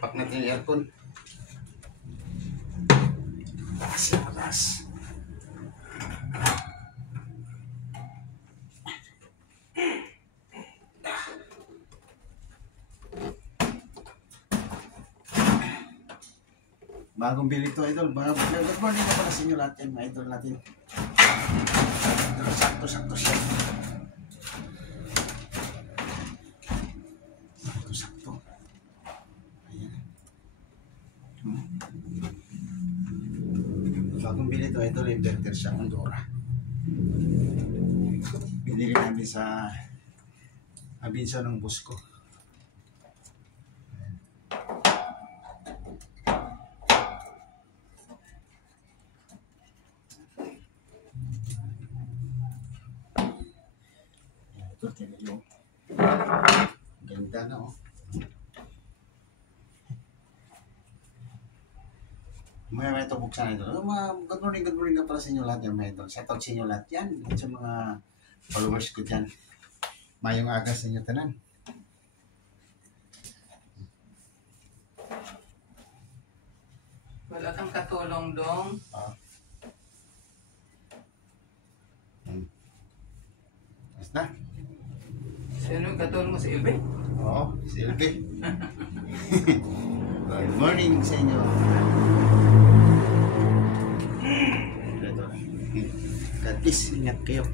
Sapak natin yung aircon. Alas. Bagong bili ito, idol. Good morning na pala sa inyo lahat yan, mga idol natin. Sakto-sakto siya. Sakto-sakto. Ayan. Bagong bili ito, idol. Inverter siya, Ondora. Binili namin sa Abinsa ng bus ko. Ito, tingnan nyo. Ganda na, oh. May ito buksan ito. Good morning ka pala sa inyo lahat yan, mga idol. Shout out sa inyo lahat yan. Sa mga followers ko dyan. Mayong aga sa inyo tanan. Wala kang katulong dong. Basta. Sino yung katulong mo si Ilbe? Oo, si Ilbe. Good morning sa inyo. God bless, ingat kayo.